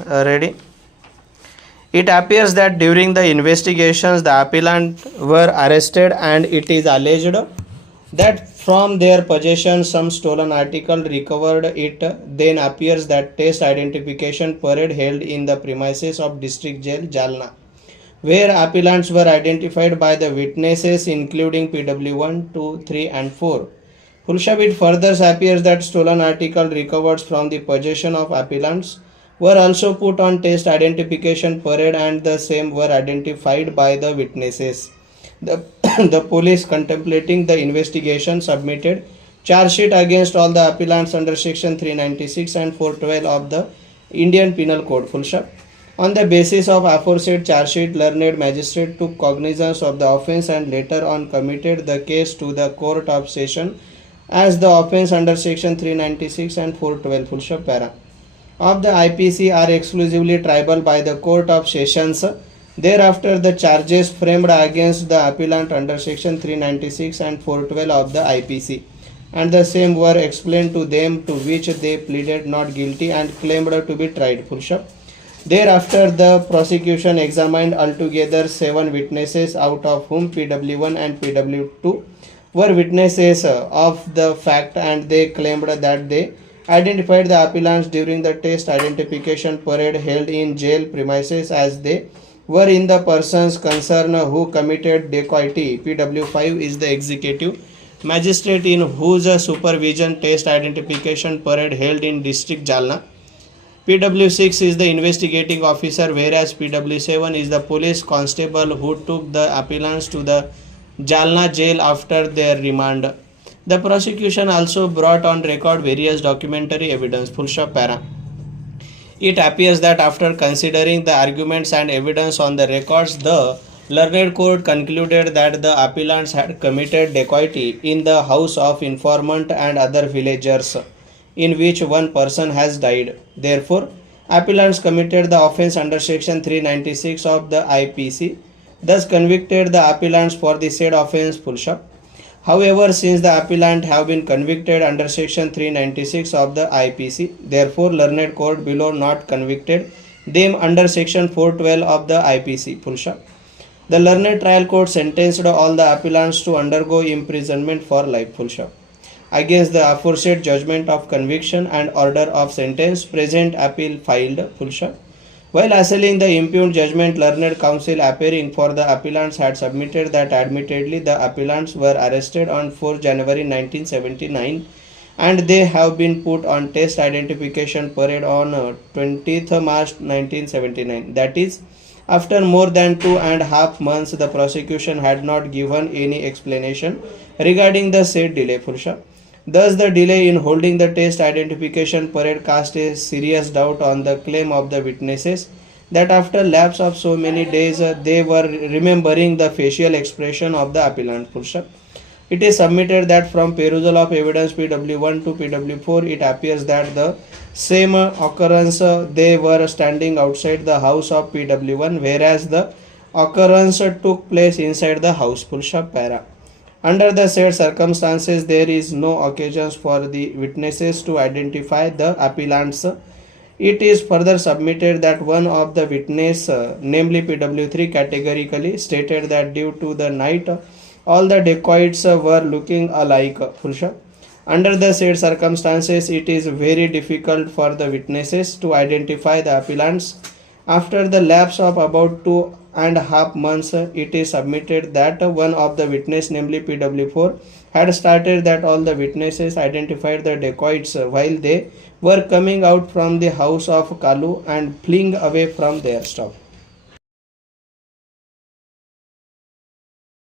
Ready? It appears that during the investigations, the appellant were arrested, and it is alleged that from their possession some stolen article recovered. It then appears that test identification parade held in the premises of District Jail, Jalna, where appellants were identified by the witnesses including PW 1, 2, 3 and 4. It further appears that stolen article recovered from the possession of appellants were also put on test identification parade, and the same were identified by the witnesses. The, the police, contemplating the investigation, submitted charge sheet against all the appellants under section 396 and 412 of the Indian Penal Code. On the basis of aforesaid charge sheet, learned magistrate took cognizance of the offence and later on committed the case to the Court of Session as the offence under section 396 and 412 para of the IPC are exclusively triable by the Court of Sessions. Thereafter, the charges framed against the appellant under section 396 and 412 of the IPC and the same were explained to them, to which they pleaded not guilty and claimed to be tried. Thereafter, the prosecution examined altogether 7 witnesses, out of whom PW1 and PW2 were witnesses of the fact, and they claimed that they identified the appellants during the test identification parade held in jail premises as they were in the persons concerned who committed dacoity. PW5 is the executive magistrate in whose supervision test identification parade held in District Jalna. PW6 is the investigating officer, whereas PW7 is the police constable who took the appellants to the Jalna jail after their remand. The prosecution also brought on record various documentary evidence. Para. It appears that after considering the arguments and evidence on the records, the learned court concluded that the appellants had committed dacoity in the house of informant and other villagers, in which one person has died. Therefore, appellants committed the offence under section 396 of the IPC, thus convicted the appellants for the said offence. However, since the appellant have been convicted under section 396 of the IPC, therefore learned court below not convicted them under section 412 of the IPC. The learned trial court sentenced all the appellants to undergo imprisonment for life. Against the aforesaid judgment of conviction and order of sentence, present appeal filed. While assailing the impugned judgment, learned counsel appearing for the appellants had submitted that admittedly the appellants were arrested on 4 January 1979 and they have been put on test identification parade on 20th March 1979. That is, after more than 2.5 months, the prosecution had not given any explanation regarding the said delay. Thus, the delay in holding the test identification parade cast a serious doubt on the claim of the witnesses that after lapse of so many days, they were remembering the facial expression of the appellant. It is submitted that from perusal of evidence PW1 to PW4, it appears that the same occurrence they were standing outside the house of PW1, whereas the occurrence took place inside the house. Para. Under the said circumstances, there is no occasions for the witnesses to identify the appellants. It is further submitted that one of the witness, namely PW3, categorically stated that due to the night, all the dacoits were looking alike. Under the said circumstances, it is very difficult for the witnesses to identify the appellants. After the lapse of about 2.5 months, it is submitted that one of the witness, namely PW4, had started that all the witnesses identified the dacoits while they were coming out from the house of Kalu and fleeing away from their stop.